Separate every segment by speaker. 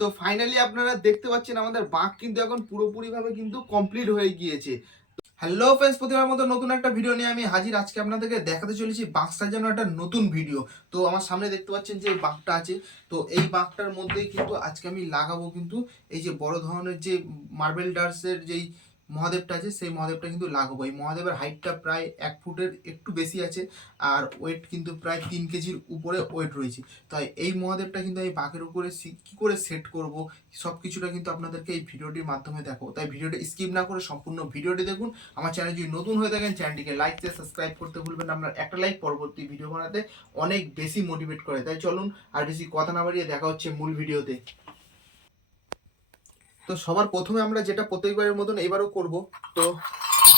Speaker 1: তো ফাইনালি আপনারা দেখতে পাচ্ছেন আমাদের বাঁক কিন্তু এখন পুরোপুরিভাবে কিন্তু কমপ্লিট হয়ে গিয়েছে। হ্যালো ফ্রেন্ডস প্রতিবার মতো নতুন একটা ভিডিও নিয়ে আমি হাজির। আজকে আপনাদেরকে দেখাতে চলেছি বাঁক সাজানো একটা নতুন ভিডিও তো আমার সামনে দেখতে পাচ্ছেন যে বাঘটা আছে। তো এই বাঁকটার মধ্যেই কিন্তু আজকে আমি লাগাবো কিন্তু এই যে বড় ধরনের যে মার্বেল ডার্সের যেই মহাদেবটা আছে, সেই মহাদেবটা কিন্তু লাগাবো এই মহাদেবের হাইটটা প্রায় এক ফুটের একটু বেশি আছে আর ওয়েট কিন্তু প্রায় তিন কেজির উপরে ওয়েট রয়েছে। তাই এই মহাদেবটা কিন্তু আমি বাঁকের উপরে কি করে সেট করব সব কিছুটা কিন্তু আপনাদেরকে এই ভিডিওটির মাধ্যমে দেখো। তাই ভিডিওটি স্কিপ না করে সম্পূর্ণ ভিডিওটি দেখুন। আমার চ্যানেল যদি নতুন হয়ে থাকেন চ্যানেলটিকে লাইক দিয়ে সাবস্ক্রাইব করতে ভুলবেন আপনার একটা লাইক পরবর্তী ভিডিও বানাতে অনেক বেশি মোটিভেট করে। তাই চলুন আর বেশি কথা না বাড়িয়ে দেখা হচ্ছে মূল ভিডিওতে তো সবার প্রথমে আমরা যেটা প্রত্যেকবারের মতন এবারও করব, তো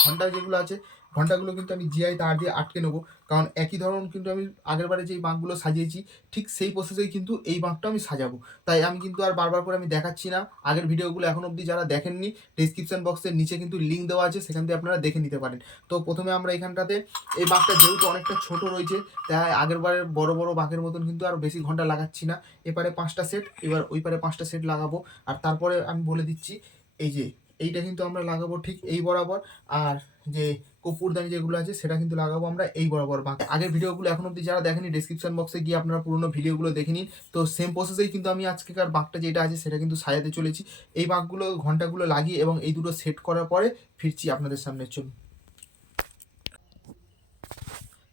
Speaker 1: ঘণ্টা যেগুলো আছে, ঘন্টাগুলো কিন্তু আমি জিআই তার দিয়ে আটকে নেব। কারণ একই ধরন কিন্তু আমি আগেরবারে যেই বাঁকগুলো সাজিয়েছি, ঠিক সেই প্রসেসেই কিন্তু এই বাঁকটা আমি সাজাবো। তাই আমি কিন্তু আর বারবার করে আমি দেখাচ্ছি না। আগের ভিডিওগুলো এখন অবধি যারা দেখেননি ডিসক্রিপশন বক্সের নিচে কিন্তু লিঙ্ক দেওয়া আছে, সেখান থেকে আপনারা দেখে নিতে পারেন। তো প্রথমে আমরা এখানটাতে, এই বাঁকটা যেহেতু অনেকটা ছোট রয়েছে, তাই আগের বারের বড় বড় বাঁকের মতন কিন্তু আর বেশি ঘণ্টা লাগাচ্ছি না। এপারে পাঁচটা সেট এবার ওই পারে পাঁচটা সেট লাগাবো। আর তারপরে আমি বলে দিচ্ছি, এই যে, এইটা কিন্তু আমরা লাগাবো ঠিক এই বরাবর। আর যে কপুরদানি যেগুলো আছে, সেটা কিন্তু লাগাবো আমরা এই বরাবর বাঁক আগের ভিডিওগুলো এখন অবধি যারা দেখেনি ডিসক্রিপশন বক্সে গিয়ে আপনারা পুরোনো ভিডিওগুলো দেখে নিন। তো সেম প্রসেসেই কিন্তু আমি আজকেকার বাঁকটা যেটা আছে, সেটা কিন্তু সাজাতে চলেছি। এই বাঁকগুলো ঘন্টাগুলো লাগিয়ে এবং এই দুটো সেট করার পরে ফিরছি আপনাদের সামনে। চলুন।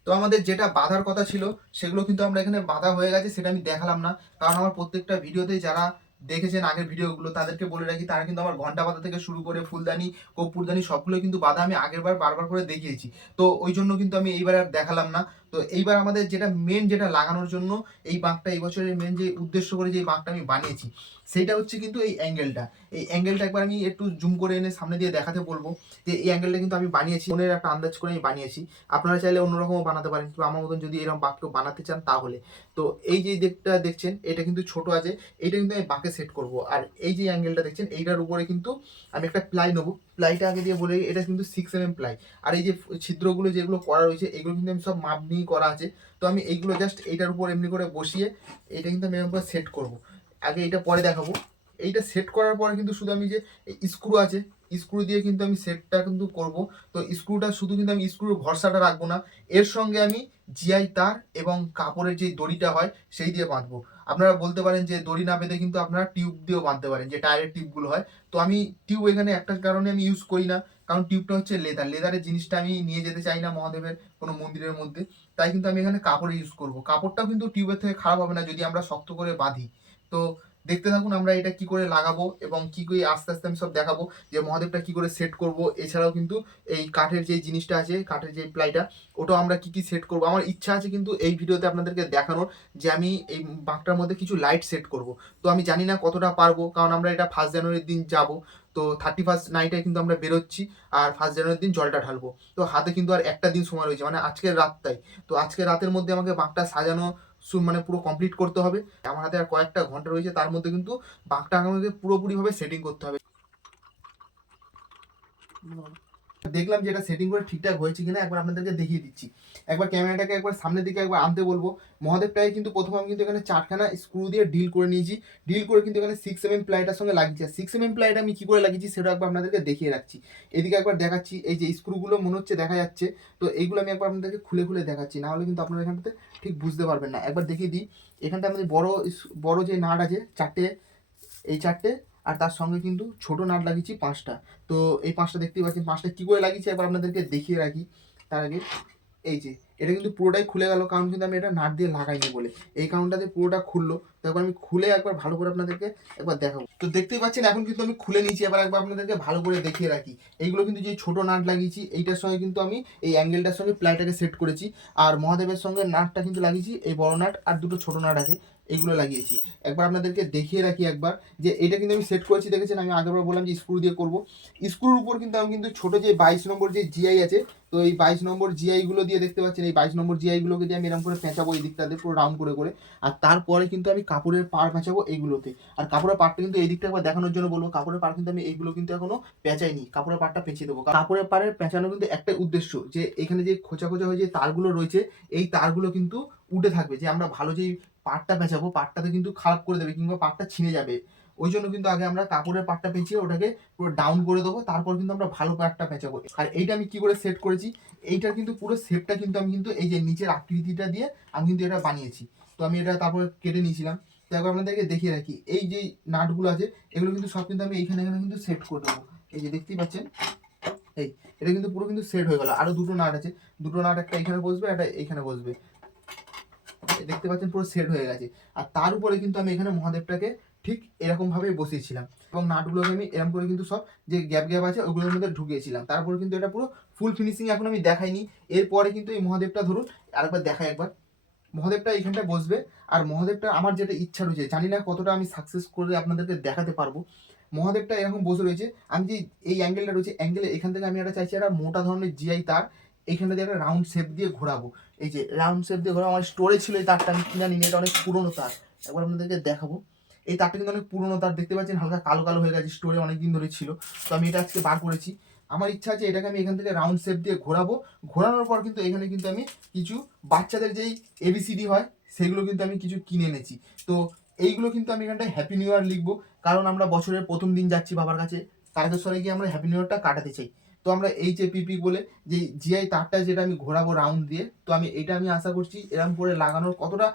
Speaker 1: তো আমাদের যেটা বাঁধার কথা ছিল, সেগুলো কিন্তু আমরা এখানে বাঁধা হয়ে গেছে, সেটা আমি দেখালাম না। কারণ আমার প্রত্যেকটা ভিডিওতে যারা দেখেছেন আগের ভিডিওগুলো, তাদেরকে বলে রাখি, তারা কিন্তু আমার ঘণ্টা বাঁধা থেকে শুরু করে ফুলদানি, কর্পূরদানি সবগুলো কিন্তু বাধা আমি আগের বার বারবার করে দেখিয়েছি। তো ওই জন্য কিন্তু আমি এইবার আর দেখালাম না। তো এইবার আমাদের যেটা মেন যেটা লাগানোর জন্য এই বাঁকটা এই বছরের মেন যে উদ্দেশ্য করে যে বাঁকটা আমি বানিয়েছি, সেইটা হচ্ছে কিন্তু এই অ্যাঙ্গেলটা এই অ্যাঙ্গেলটা একবার আমি একটু জুম করে এনে সামনে দিয়ে দেখাতে বলব যে এই অ্যাঙ্গেলটা কিন্তু আমি বানিয়েছি, মনের একটা আন্দাজ করে আমি বানিয়েছি। আপনারা চাইলে অন্যরকমও বানাতে পারেন কিন্তু আমার মতন যদি এরকম বাক্য বানাতে চান তাহলে। তো এই যে দিকটা দেখছেন, এটা কিন্তু ছোট আছে এটা কিন্তু আমি বাঁকে সেট করব। আর এই যে অ্যাঙ্গেলটা দেখছেন, এইটার উপরে কিন্তু আমি একটা প্লাই নেব। প্লাইটা আগে দিয়ে বলে এটা কিন্তু সিক্স এম এম প্লাই আর এই যে ছিদ্রগুলো যেগুলো করা রয়েছে, এগুলো কিন্তু আমি সব মাপ নিয়েই করা আছে। তো আমি এইগুলো জাস্ট এইটার উপর এমনি করে বসিয়ে এটা কিন্তু আমি এরকম সেট করব। আগে এটা পরে দেখাবো। এইটা সেট করার পরে কিন্তু শুধু আমি যে স্ক্রু আছে স্ক্রু দিয়ে কিন্তু আমি সেটটা কিন্তু করব। তো স্ক্রুটা শুধু কিন্তু আমি স্ক্রুর ভরসাটা রাখব না। এর সঙ্গে আমি জিআই তার এবং কাপড়ের যে দড়িটা হয়, সেই দিয়ে বাঁধবো। আপনারা বলতে পারেন যে দড়ি না বেঁধে কিন্তু আপনারা টিউব দিয়েও বাঁধতে পারেন, যে টায়ারের টিউবগুলো হয়। তো আমি টিউব এখানে একটা কারণে আমি ইউজ করি না, কারণ টিউবটা হচ্ছে লেদার। লেদারের জিনিসটা আমি নিয়ে যেতে চাই না মহাদেবের কোনো মন্দিরের মধ্যে, তাই কিন্তু আমি এখানে কাপড় ইউজ করব। কাপড়টাও কিন্তু টিউবের থেকে খারাপ হবে না যদি আমরা শক্ত করে বাঁধি। তো দেখতে থাকুন আমরা এটা কি করে লাগাবো এবং কি করে আস্তে আস্তে আমি সব দেখাবো যে মহাদেবটা কি করে সেট করব। এছাড়াও কিন্তু এই কাঠের যে জিনিসটা আছে, কাঠের যে প্লাইটা ওটাও আমরা কি কি সেট করব? আমার ইচ্ছা আছে কিন্তু এই ভিডিওতে আপনাদেরকে দেখানোর যে আমি এই বাঁকটার মধ্যে কিছু লাইট সেট করব। তো আমি জানি না কতটা পারব, কারণ আমরা এটা ফার্স্ট জানুয়ারির দিন যাব। তো থার্টি ফার্স্ট নাইটে কিন্তু আমরা বেরোচ্ছি আর ফার্স্ট জানুয়ারির দিন জলটা ঢালবো। তো হাতে কিন্তু আর একটা দিন সময় রয়েছে মানে আজকের রাতটাই। তো আজকের রাতের মধ্যে আমাকে বাঁকটা সাজানো মানে পুরো কমপ্লিট করতে হবে। আমার হাতে আর কয়েকটা ঘণ্টা রয়েছে, তার মধ্যে কিন্তু বাঁকটা আমাকে পুরোপুরিভাবে সেটিং করতে হবে। দেখলাম যে এটা সেটিং করে ঠিকঠাক হয়েছে কিনা, একবার আপনাদেরকে দেখিয়ে দিচ্ছি। একবার ক্যামেরাটাকে একবার সামনের দিকে একবার আনতে বলব। মহাদেবটাকে কিন্তু প্রথমে আমি কিন্তু এখানে চারখানা স্ক্রু দিয়ে ডিল করে নিয়েছি। ডিল করে কিন্তু এখানে সিক্স এম এম প্লাইটার সঙ্গে লাগিয়েছি। সিক্স এম এম প্লাইটা আমি কী করে লাগিয়েছি সেটা একবার আপনাদেরকে দেখিয়ে রাখছি। এদিকে একবার দেখাচ্ছি, এই যে স্ক্রুগুলো মনে হচ্ছে দেখা যাচ্ছে। তো এইগুলো আমি একবার আপনাদেরকে খুলে খুলে দেখাচ্ছি। নাহলে কিন্তু আপনারা এখানটাতে ঠিক বুঝতে পারবেন না। একবার দেখিয়ে দিই। এখানটা আমাদের বড় বড় যে নাট আছে, চারটে, এই চারটে আর তার সঙ্গে কিন্তু ছোট নাট লাগিয়েছি পাঁচটা। তো এই পাঁচটা দেখতেই পাচ্ছেন, পাঁচটা কী করে লাগিয়েছি একবার আপনাদেরকে দেখিয়ে রাখি। তার আগে এই যে, এটা কিন্তু পুরোটাই খুলে গেল, কারণ কিন্তু আমি এটা নাট দিয়ে লাগাইনি বলে। এই কারণটাতে পুরোটা খুললো তখন আমি খুলে একবার ভালো করে আপনাদেরকে একবার দেখাবো। তো দেখতেই পাচ্ছেন, এখন কিন্তু আমি খুলে নিয়েছি, এবার একবার আপনাদেরকে ভালো করে দেখিয়ে রাখি। এইগুলো কিন্তু যে ছোট নাট লাগিয়েছি, এইটার সঙ্গে কিন্তু আমি এই অ্যাঙ্গেলটার সঙ্গে প্লাইটাকে সেট করেছি। আর মহাদেবের সঙ্গে নাটটা কিন্তু লাগিয়েছি, এই বড় নাট আর দুটো ছোট নাট আছে। এইগুলো লাগিয়েছি। একবার আপনাদেরকে দেখিয়ে রাখি একবার যে এটা কিন্তু আমি সেট করেছি, দেখেছেন? আমি আগেরবার বললাম যে স্ক্রু দিয়ে করব। স্ক্রুর উপর কিন্তু আমি কিন্তু ছোটো যে বাইশ নম্বর যে জিআই আছে, তো এই বাইশ নম্বর জিআইগুলো দিয়ে দেখতে পাচ্ছেন, এই বাইশ নম্বর জিআই গুলোকে দিয়ে আমি এরকম করে পেঁচাবো এই দিকটাতে পুরো রাউন্ড করে করে। আর তারপরে কিন্তু আমি কাপড়ের পাড় পেঁচাবো এইগুলোতে। আর কাপড়ের পাড়টা কিন্তু এই দিকটা একবার দেখানোর জন্য বলব, কাপড়ের পাড় কিন্তু আমি এইগুলো কিন্তু এখনও পেঁচাইনি। কাপড়ের পাড়টা পেঁচিয়ে দেবো। কাপড়ের পাড়ের পেঁচানো কিন্তু একটাই উদ্দেশ্য যে এখানে যে খোঁচা খোঁচা হয়ে যে তারগুলো রয়েছে, এই তারগুলো কিন্তু উঠে থাকবে। যে আমরা ভালো যেই পাটটা পেঁচাবো, পাটটাতে কিন্তু খারাপ করে দেবে কিংবা পাটটা ছিঁড়ে যাবে। ওই জন্য কিন্তু আগে আমরা কাপড়ের পাটটা পেঁচিয়ে ওটাকে পুরো ডাউন করে দেবো, তারপর কিন্তু আমরা ভালো পাটটা পেঁচাবো। আর এইটা আমি কি করে সেট করেছি, এইটার কিন্তু পুরো শেপটা কিন্তু আমি কিন্তু এই যে নিচের আকৃতিটা দিয়ে আমি কিন্তু এটা বানিয়েছি। তো আমি এটা তারপর কেটে নিয়েছিলাম। তো একবার আপনাদেরকে দেখিয়ে রাখি, এই যে নাটগুলো আছে, এগুলো কিন্তু সব কিন্তু আমি এইখানে এখানে কিন্তু সেট করে দেবো। এই যে দেখতেই পাচ্ছেন, এই, এটা কিন্তু পুরো কিন্তু সেট হয়ে গেল। আরও দুটো নাট আছে, দুটো নাট একটা এখানে বসবে, একটা এইখানে বসবে। দেখতে পাচ্ছেন পুরো সেট হয়ে গেছে। আর তার উপরে কিন্তু আমি এখানে মহাদেবটাকে ঠিক এরকম ভাবে বসিয়েছিলাম। এবং নাটগুলোকে আমি এরকম করে কিন্তু সব যে গ্যাপ গ্যাপ আছে ওগুলোর মধ্যে ঢুকিয়েছিলাম। তারপরে কিন্তু এটা পুরো ফুল ফিনিশিং এখন আমি দেখাইনি। এরপরে কিন্তু এই মহাদেবটা ধরুন, আরেকবার দেখাই একবার। মহাদেবটা এইখানটায় বসবে, আর মহাদেবটা আমার যেটা ইচ্ছা রয়েছে, জানি না কতটা আমি সাকসেস করে আপনাদেরকে দেখাতে পারব। মহাদেবটা এরকম বসে রয়েছে, আমি যে এই অ্যাঙ্গেলটা রয়েছে অ্যাঙ্গেলে এখান থেকে আমি একটা চাইছি একটা মোটা ধরনের জিআই তার এইখানটা দিয়ে একটা রাউন্ড শেপ দিয়ে ঘোরাবো। এই যে রাউন্ড শেপ দিয়ে ঘোরাবো আমার স্টোরে ছিল এই তারটা, আমি কিনে নিই এটা অনেক পুরনো তার। একবার আপনাদেরকে দেখাবো। এই তারটা কিন্তু অনেক পুরনো তার, দেখতে পাচ্ছেন হালকা কালো কালো হয়ে গেছে স্টোরে অনেক দিন ধরে ছিল। তো আমি এটা আজকে বার করেছি। আমার ইচ্ছা আছে এটাকে আমি এখান থেকে রাউন্ড শেপ দিয়ে ঘোরাবো। ঘোরানোর পর কিন্তু এখানে কিন্তু আমি কিছু বাচ্চাদের যেই এবিসিডি হয়, সেগুলো কিন্তু আমি কিছু কিনে এনেছি। তো এইগুলো কিন্তু আমি এখানটায় হ্যাপি নিউ ইয়ার লিখব। কারণ আমরা বছরের প্রথম দিন যাচ্ছি বাবার কাছে, তারকেশ্বরে গিয়ে আমরা হ্যাপি নিউ ইয়ারটা কাটাতে চাই। তো আমরা এইচ পিপি বলে যে জিআই তারটা যেটা আমি ঘোরাবো রাউন্ড দিয়ে, তো আমি এটা আমি আশা করছি এরকম করে লাগানোর কতটা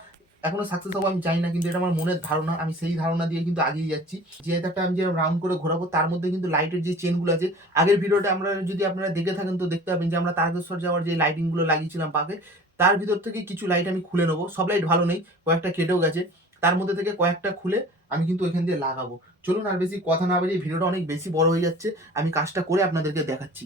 Speaker 1: এখনও সাকসেস হব আমি জানি না, কিন্তু এটা আমার মনের ধারণা, আমি সেই ধারণা দিয়ে কিন্তু আগিয়ে যাচ্ছি। জিআই তারটা আমি যে রাউন্ড করে ঘোরাবো, তার মধ্যে কিন্তু লাইটের যে চেনগুলো আছে, আগের ভিডিওটা আমরা যদি আপনারা দেখে থাকেন তো দেখতে পাবেন যে আমরা তারকেশ্বর যাওয়ার যে লাইটিংগুলো লাগিয়েছিলাম পাকে তার ভিতর থেকে কিছু লাইট আমি খুলে নেব। সব লাইট ভালো নেই, কয়েকটা কেটেও গেছে, তার মধ্যে থেকে কয়েকটা খুলে আমি কিন্তু ওইখান দিয়ে লাগাবো। চলুন আর বেশি কথা না বাড়িয়ে ভিডিওটা অনেক বেশি বড় হয়ে যাচ্ছে। আমি কাজটা করে আপনাদেরকে দেখাচ্ছি।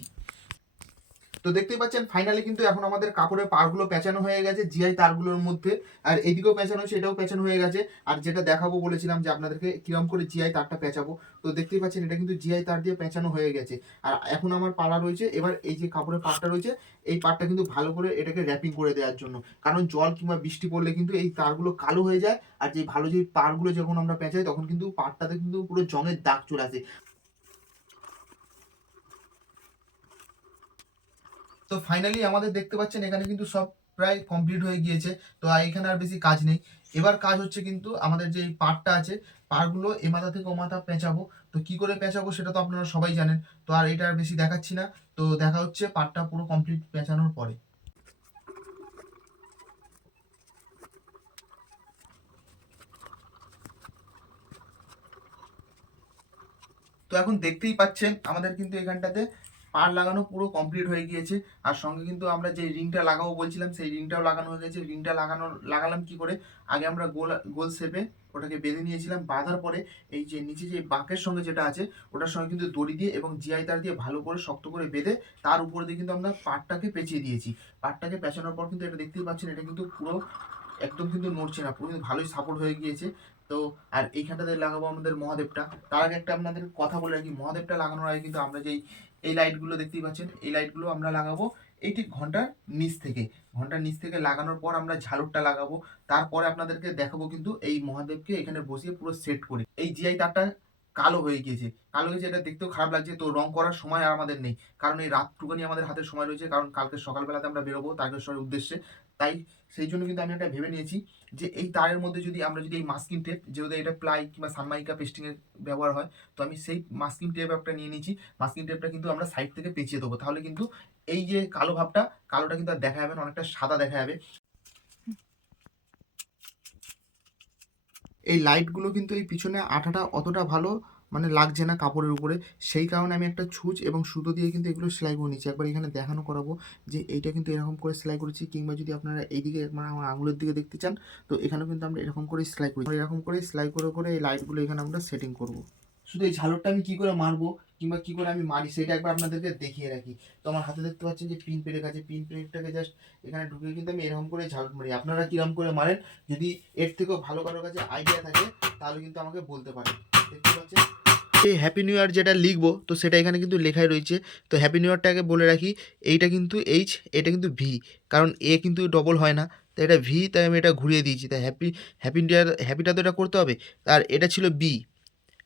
Speaker 1: তো দেখতেই পাচ্ছেন ফাইনালি কিন্তু এখন আমাদের কাপড়ের পাড়গুলো পেঁচানো হয়ে গেছে জিআই তারগুলোর মধ্যে। আর এদিকেও পেঁচানো এটাও পেঁচানো হয়ে গেছে। আর যেটা দেখাবো বলেছিলাম যে আপনাদেরকে কিরম করে জিআই তারটা পেঁচাবো, তো দেখতেই পাচ্ছেন এটা কিন্তু জিআই তার দিয়ে পেঁচানো হয়ে গেছে। আর এখন আমার পাড়া রয়েছে, এবার এই যে কাপড়ের পাড়টা রয়েছে, এই পাড়টা কিন্তু ভালো করে এটাকে র্যাপিং করে দেওয়ার জন্য। কারণ জল কিংবা বৃষ্টি পড়লে কিন্তু এই তারগুলো কালো হয়ে যায়, আর যে ভালো যে পাড়গুলো যখন আমরা পেঁচাই, তখন কিন্তু পাড়টাতে কিন্তু পুরো জঙের দাগ চলে আসে। তো ফাইনালি আমাদের দেখতে পাচ্ছেন এখানে কিন্তু সব প্রায় কমপ্লিট হয়ে গিয়েছে। তো এখানে আর বেশি কাজ নেই। এবার কাজ হচ্ছে কিন্তু আমাদের যে পাড়টা আছে, পাড়গুলো এ মাথা থেকে ও মাথা পেঁচাবো। তো কি করে পেঁচাবো সেটা তো আপনারা সবাই জানেন। তো আর এটা আর বেশি দেখাচ্ছি না। তো দেখা হচ্ছে পাড়টা পুরো কমপ্লিট পেঁচানোর পরে। তো এখন দেখতেই পাচ্ছেন আমাদের কিন্তু এখানটাতে পার লাগানো পুরো কমপ্লিট হয়ে গিয়েছে। আর সঙ্গে কিন্তু আমরা যে রিংটা লাগাবো বলছিলাম, সেই রিংটাও লাগানো হয়ে গেছে। রিংটা লাগানো, লাগালাম কি করে? আগে আমরা গোল গোল শেপে ওটাকে বেঁধে নিয়েছিলাম, বাঁধার পরে এই যে নিচে যে বাঁকের সঙ্গে যেটা আছে, ওটার সঙ্গে কিন্তু দড়ি দিয়ে এবং জিআই তার দিয়ে ভালো করে শক্ত করে বেঁধে তার উপরে দিয়ে কিন্তু আমরা পাটটাকে পেঁচিয়ে দিয়েছি। পাটটাকে পেঁচানোর পর কিন্তু এটা দেখতেই পাচ্ছেন, এটা কিন্তু পুরো একদম কিন্তু নড়ছে না, পুরো কিন্তু ভালোই সাপোর্ট হয়ে গিয়েছে। তো আর এইখানটাতে লাগাবো আমাদের মহাদেবটা। তার আগে একটা আপনাদের কথা বলে রাখি, মহাদেবটা লাগানোর আগে কিন্তু আমরা যেই এই লাইটগুলো দেখতেই পাচ্ছেন, এই লাইটগুলো আমরা লাগাবো এই ঠিক ঘণ্টার নিচ থেকে। ঘণ্টার নিচ থেকে লাগানোর পর আমরা ঝালুরটা লাগাবো। তারপরে আপনাদেরকে দেখাবো কিন্তু এই মহাদেবকে এখানে বসিয়ে পুরো সেট করে। এই জিআই তারটা কালো হয়ে গিয়েছে। কালো হয়েছে এটা দেখতেও খারাপ লাগছে, তো রং করার সময় আর আমাদের নেই। কারণ এই রাতটুকুনি আমাদের হাতে সময় রয়েছে, কারণ কালকে সকালবেলাতে আমরা বেরোবো তারকেশ্বরের উদ্দেশ্যে। তাই সেই জন্য কিন্তু আমি একটা ভেবে নিয়েছি যে এই তারের মধ্যে যদি আমরা যদি এই মাস্কিং টেপ যেহেতু এটা প্লাই কিংবা সানমাইকা পেস্টিংয়ের ব্যবহার হয়, তো আমি সেই মাস্কিং টেপ একটা নিয়ে নিয়েছি। মাস্কিং টেপটা কিন্তু আমরা সাইড থেকে পেঁচিয়ে দেবো। তাহলে কিন্তু এই যে কালো ভাবটা, কালোটা কিন্তু আর দেখা যাবে না, অনেকটা সাদা দেখা যাবে। এই লাইটগুলো কিন্তু এই পিছনে আঠাটা অতটা ভালো মানে লাগছে না কাপড়ের উপরে। সেই কারণে আমি একটা ছুঁচ এবং সুতো দিয়ে কিন্তু এগুলো সেলাই করে নিচ্ছি। একবার এখানে দেখানো করাবো যে এইটা কিন্তু এরকম করে সেলাই করেছি কিংবা যদি আপনারা এইদিকে মানে আমার আঙুলের দিকে দেখতে চান, তো এখানেও কিন্তু আমরা এরকম করে সেলাই করি। এরকম করে সেলাই করে করে এই লাইটগুলো এখানে আমরা সেটিং করব। শুধু এই ঝালরটা আমি কী করে মারবো কিংবা কী করে আমি মারি সেটা একবার আপনাদেরকে দেখিয়ে রাখি। তো আমার হাতে দেখতে পাচ্ছেন যে পিন পেরেক আছে। পিন পেরেকটাকে জাস্ট এখানে ঢুকে কিন্তু আমি এরকম করে ঝালর মারি। আপনারা কীরকম করে মারেন? যদি এর থেকেও ভালো কারোর কাছে আইডিয়া থাকে, তাহলে কিন্তু আমাকে বলতে পারেন। দেখতে এই হ্যাপি নিউ ইয়ার যেটা লিখব, তো সেটা এখানে কিন্তু লেখাই রয়েছে। তো হ্যাপি নিউ ইয়ারটাকে বলে রাখি, এইটা কিন্তু এইচ এটা কিন্তু ভি কারণ এ কিন্তু ডবল হয় না। তাই এটা ভি তাই আমি এটা ঘুরিয়ে দিয়েছি। তাই হ্যাপি হ্যাপি নিউ ইয়ার হ্যাপিটা তো এটা করতে হবে। আর এটা ছিল বি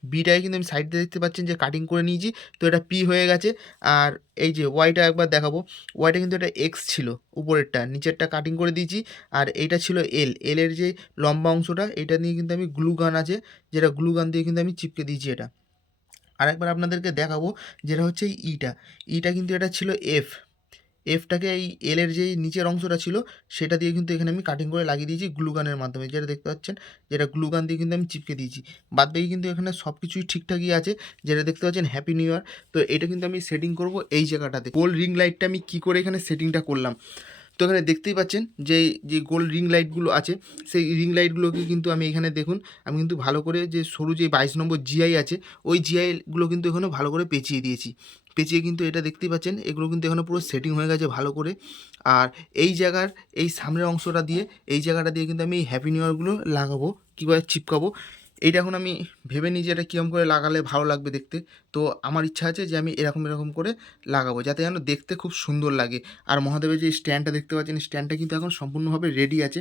Speaker 1: বিটাকে কিন্তু আমি সাইডে দেখতে পাচ্ছেন যে কাটিং করে নিয়েছি। তো এটা পি হয়ে গেছে। আর এই যে ওয়াইটা একবার দেখাবো। ওয়াইটা কিন্তু এটা এক্স ছিল উপরেরটা, নিচেরটা কাটিং করে দিয়েছি। আর এইটা ছিল এল এল এর যে লম্বা অংশটা এটা নিয়ে কিন্তু আমি গ্লু গান আছে, যেটা গ্লু গান দিয়ে কিন্তু আমি চিপকে দিয়েছি এটা। আরেকবার আপনাদেরকে দেখাবো, যেটা হচ্ছে ইটা ইটা কিন্তু এটা ছিল এফ এফটাকে এই এলের যে নিচের অংশটা ছিল, সেটা দিয়ে কিন্তু এখানে আমি কাটিং করে লাগিয়ে দিয়েছি গ্লুগানের মাধ্যমে। যেটা দেখতে পাচ্ছেন, যেটা গ্লুগান দিয়ে কিন্তু আমি চিপকে দিয়েছি। বাদ বাকি কিন্তু এখানে সব কিছুই ঠিকঠাকই আছে, যেটা দেখতে পাচ্ছেন হ্যাপি নিউ ইয়ার তো এটা কিন্তু আমি সেটিং করব এই জায়গাটাতে। গোল রিং লাইটটা আমি কী করে এখানে সেটিংটা করলাম? তো এখানে দেখতেই পাচ্ছেন যে যে গোল রিং লাইটগুলো আছে, সেই রিং লাইটগুলোকে কিন্তু আমি এখানে দেখুন, আমি কিন্তু ভালো করে যে সরু যে বাইশ নম্বর জিআই আছে, ওই জিআইগুলো কিন্তু এখানে ভালো করে পেঁচিয়ে দিয়েছি। পেঁচিয়ে কিন্তু এটা দেখতেই পাচ্ছেন, এগুলো কিন্তু এখানে পুরো সেটিং হয়ে গেছে ভালো করে। আর এই জায়গার, এই সামনের অংশটা দিয়ে, এই জায়গাটা দিয়ে কিন্তু আমি এই হ্যাপি নিউ ইয়ারগুলো লাগাবো কীভাবে চিপকাবো। এইটা এখন আমি ভেবে নিই যে এটা কীরকম করে লাগালে ভালো লাগবে দেখতে। তো আমার ইচ্ছা আছে যে আমি এরকম এরকম করে লাগাবো, যাতে যেন দেখতে খুব সুন্দর লাগে। আর মহাদেবের যে স্ট্যান্ডটা দেখতে পাচ্ছেন স্ট্যান্ডটা কিন্তু এখন সম্পূর্ণভাবে রেডি আছে।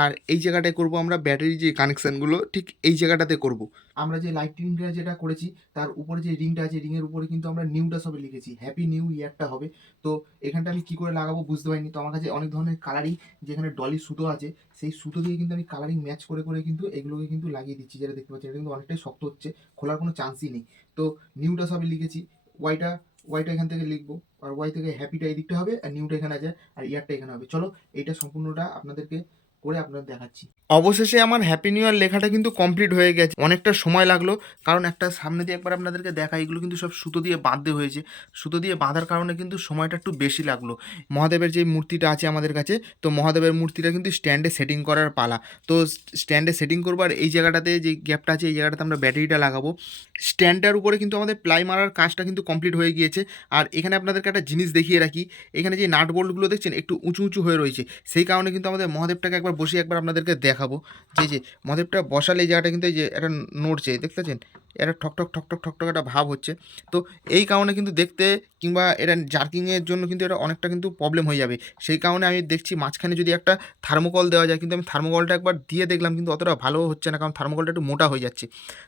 Speaker 1: আর এই জায়গাটায় করব আমরা ব্যাটারি যে কানেকশানগুলো ঠিক এই জায়গাটাতে করব। আমরা যে লাইট লাইটিংটা যেটা করেছি, তার উপরে যে রিংটা আছে রিংয়ের উপরে কিন্তু আমরা নিউটা সবে লিখেছি। হ্যাপি নিউ ইয়ারটা হবে। তো এখানটা আমি কী করে লাগাবো বুঝতে পারিনি। তো আমার কাছে অনেক ধরনের কালারিং যেখানে ডলি সুতো আছে, সেই সুতো দিয়ে কিন্তু আমি কালারিং ম্যাচ করে করে কিন্তু এগুলোকে কিন্তু লাগিয়ে দিচ্ছি। যেটা দেখতে পাচ্ছি এটা কিন্তু অনেকটাই শক্ত হচ্ছে, খোলার কোনো চান্সই নেই। তো নিউটা সবে লিখেছি। ওয়াইটা ওয়াইটা এখান থেকে লিখব। আর ওয়াই থেকে হ্যাপিটা এই দিকটা হবে, আর নিউটা এখানে আছে, আর ইয়ারটা এখানে হবে। চলো, এইটা সম্পূর্ণটা আপনাদেরকে করে আপনাদের দেখাচ্ছি। অবশেষে আমার হ্যাপি নিউ ইয়ার লেখাটা কিন্তু কমপ্লিট হয়ে গেছে। অনেকটা সময় লাগল, কারণ একটা সামনে দিয়ে একবার আপনাদেরকে দেখা, এগুলো কিন্তু সব সুতো দিয়ে বাঁধতে হয়েছে। সুতো দিয়ে বাঁধার কারণে কিন্তু সময়টা একটু বেশি লাগল। মহাদেবের যে মূর্তিটা আছে আমাদের কাছে, তো মহাদেবের মূর্তিটা কিন্তু স্ট্যান্ডে সেটিং করার পালা। তো স্ট্যান্ডে সেটিং করব আর এই জায়গাটাতে যে গ্যাপটা আছে, এই জায়গাটাতে আমরা ব্যাটারিটা লাগাবো। স্ট্যান্ডটার উপরে কিন্তু আমাদের প্লাই মারার কাজটা কিন্তু কমপ্লিট হয়ে গিয়েছে। আর এখানে আপনাদেরকে একটা জিনিস দেখিয়ে রাখি, এখানে যে নাট বোল্টগুলো দেখছেন, একটু উঁচু উঁচু হয়ে রয়েছে। সেই কারণে কিন্তু আমাদের মহাদেবটাকে একবার বসে একবার আপনাদেরকে দেখাবো। যে যে মহাদেবটা বসালে এই জায়গাটা কিন্তু এই যে একটা নড়ছে দেখতে পাচ্ছেন? এটা ঠকঠক ঠকঠক ঠকঠক একটা ভাব হচ্ছে। তো এই কারণে কিন্তু দেখতে কিংবা এটা জার্কিংয়ের জন্য কিন্তু এটা অনেকটা কিন্তু প্রবলেম হয়ে যাবে। সেই কারণে আমি দেখছি মাঝখানে যদি একটা থার্মোকল দেওয়া যায়, কিন্তু আমি থার্মোকলটা একবার দিয়ে দেখলাম কিন্তু অতটা ভালো হচ্ছে না, কারণ থার্মোকলটা একটু মোটা হয়ে যাচ্ছে।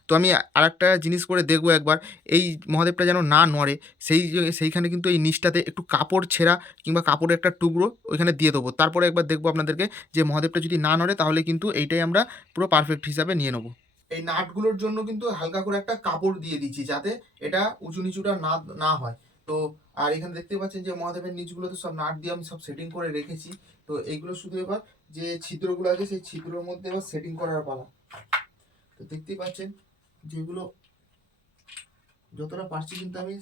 Speaker 1: তো আমি আরেকটা জিনিস করে দেখব একবার, এই মহাদেবটা যেন না নড়ে, সেই সেইখানে কিন্তু এই নিচটাতে একটু কাপড় ছেঁড়া কিংবা কাপড়ের একটা টুকরো ওইখানে দিয়ে দেবো। তারপরে একবার দেখব আপনাদেরকে যে মহাদেবটা যদি না নড়ে, তাহলে কিন্তু এইটাই আমরা পুরো পারফেক্ট হিসাবে নিয়ে নেব। এই নাটগুলোর জন্য কিন্তু হালকা করে একটা কাপড় দিয়ে দিচ্ছি যাতে এটা উঁচু নিচুটা না না হয়। তো, আর এখানে দেখতে পাচ্ছেন যে মহাদেবের নিচগুলোতে সব নাট দিয়ে আমি সব সেটিং করে রেখেছি। তো এইগুলো শুধু এবার যে ছিদ্রগুলো আছে সেই ছিদ্রর মধ্যে এবার সেটিং করার পালা। তো দেখতেই পাচ্ছেন যেগুলো যতটা পারছি কিন্তু আমি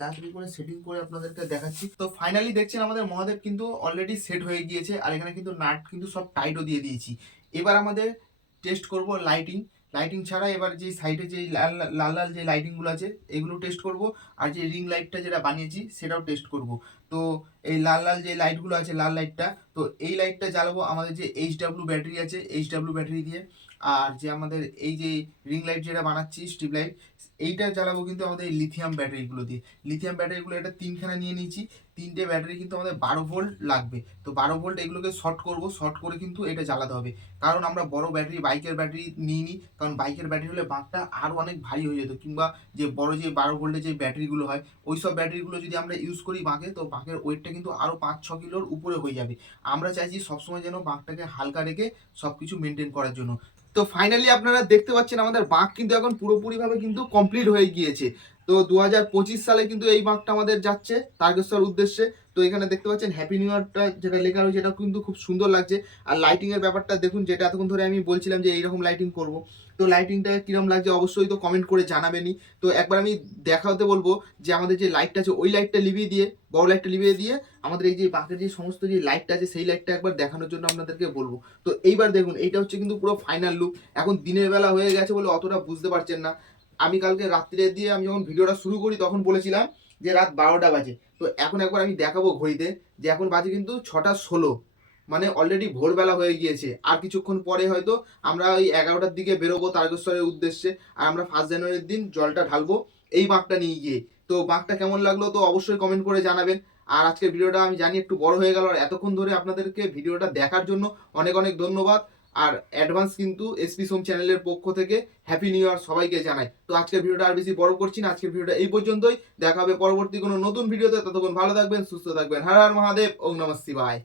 Speaker 1: তাড়াতাড়ি করে সেটিং করে আপনাদেরকে দেখাচ্ছি। তো ফাইনালি দেখছেন আমাদের মহাদেব কিন্তু অলরেডি সেট হয়ে গিয়েছে, আর এখানে কিন্তু নাট কিন্তু সব টাইটও দিয়ে দিয়েছি। এবার আমাদের টেস্ট করব লাইটিং লাইটিং ছাড়া এবার যে সাইডে যে লাল লাল লাল যে লাইটিংগুলো আছে, এগুলো টেস্ট করব। আর যে রিং লাইটটা যেটা বানিয়েছি, সেটাও টেস্ট করব। তো এই লাল লাল যে লাইটগুলো আছে, লাল লাইটটা তো এই লাইটটা জ্বালাবো আমাদের যে এইচ ডাব্লিউ ব্যাটারি আছে এইচ ডাব্লিউ ব্যাটারি দিয়ে। আর যে আমাদের এই যে রিং লাইট যেটা বানাচ্ছি স্ট্রিপ লাইট এইটা জ্বালাবো কিন্তু আমাদের লিথিয়াম ব্যাটারিগুলো দিয়ে। লিথিয়াম ব্যাটারিগুলো এটা তিনখানা নিয়ে নিয়েছি। তিনটে ব্যাটারি কিন্তু আমাদের বারো ভোল্ট লাগবে। তো বারো ভোল্ট এগুলোকে শর্ট করব, শর্ট করে কিন্তু এটা জ্বালাতে হবে। কারণ আমরা বড় ব্যাটারি, বাইকের ব্যাটারি নিই নি কারণ বাইকের ব্যাটারি হলে বাঁকটা আরও অনেক ভারী হয়ে যেত কিংবা যে বড় যে বারো ভোল্টের যে ব্যাটারিগুলো হয় ওই সব ব্যাটারিগুলো যদি আমরা ইউজ করি বাঁকে, তো বাঁকের ওয়েটটা কিন্তু আরও পাঁচ, ছ কিলোর উপরে হয়ে যাবে। আমরা চাইছি সবসময় যেন বাঁকটাকে হালকা রেখে সব কিছু মেনটেন করার জন্য। তো ফাইনালি আপনারা দেখতে পাচ্ছেন আমাদের বাঁক কিন্তু এখন পুরোপুরিভাবে কিন্তু কমপ্লিট হয়ে গিয়েছে। তো দু হাজার পঁচিশ সালে কিন্তু এই বাঁকটা আমাদের যাচ্ছে তারকেশ্বর উদ্দেশ্যে। তো এখানে দেখতে পাচ্ছেন হ্যাপি নিউ ইয়ারটা যেটা লেখা রয়েছে এটা কিন্তু খুব সুন্দর লাগছে। আর লাইটিংয়ের ব্যাপারটা দেখুন, যেটা এতক্ষণ ধরে আমি বলছিলাম যে এইরকম লাইটিং করব। তো লাইটিংটা কিরম লাগছে অবশ্যই তো কমেন্ট করে জানাবেনই। তো একবার আমি দেখাতে বলব যে আমাদের যে লাইটটা আছে, ওই লাইটটা লিভিয়ে দিয়ে, বড় লাইটটা লিভিয়ে দিয়ে আমাদের এই যে বাঁকের যে সমস্ত যে লাইটটা আছে, সেই লাইটটা একবার দেখানোর জন্য আপনাদেরকে বলব। তো এইবার দেখুন, এইটা হচ্ছে কিন্তু পুরো ফাইনাল লুক এখন দিনের বেলা হয়ে গেছে বলে অতটা বুঝতে পারছেন না। আমি কালকে রাত্রিরে দিয়ে আমি যখন ভিডিওটা শুরু করি, তখন বলেছিলাম যে রাত বারোটা বাজে। তো এখন একবার আমি দেখাবো ঘড়িতে যে এখন বাজে কিন্তু ছটা ষোলো। মানে অলরেডি ভোরবেলা হয়ে গিয়েছে। আর কিছুক্ষণ পরে হয়তো আমরা ওই এগারোটার দিকে বেরোবো তারকেশ্বরের উদ্দেশ্যে, আর আমরা ফার্স্ট জানুয়ারির দিন জলটা ঢালবো এই বাঁকটা নিয়ে গিয়ে। তো বাঁকটা কেমন লাগল তো অবশ্যই কমেন্ট করে জানাবেন। আর আজকের ভিডিওটা আমি জানি একটু বড় হয়ে গেল, আর এতক্ষণ ধরে আপনাদেরকে ভিডিওটা দেখার জন্য অনেক অনেক ধন্যবাদ। আর অ্যাডভান্স কিন্তু এসপি সোম চ্যানেলের পক্ষ থেকে হ্যাপি নিউ ইয়ার সবাইকে জানাই। তো আজকের ভিডিওটা আর বেশি বড় করছি না, আজকের ভিডিওটা এই পর্যন্তই। দেখা হবে পরবর্তী কোনো নতুন ভিডিওতে। ততক্ষণ ভালো থাকবেন, সুস্থ থাকবেন। হার মহাদেব, ওম নমঃ শিবায়।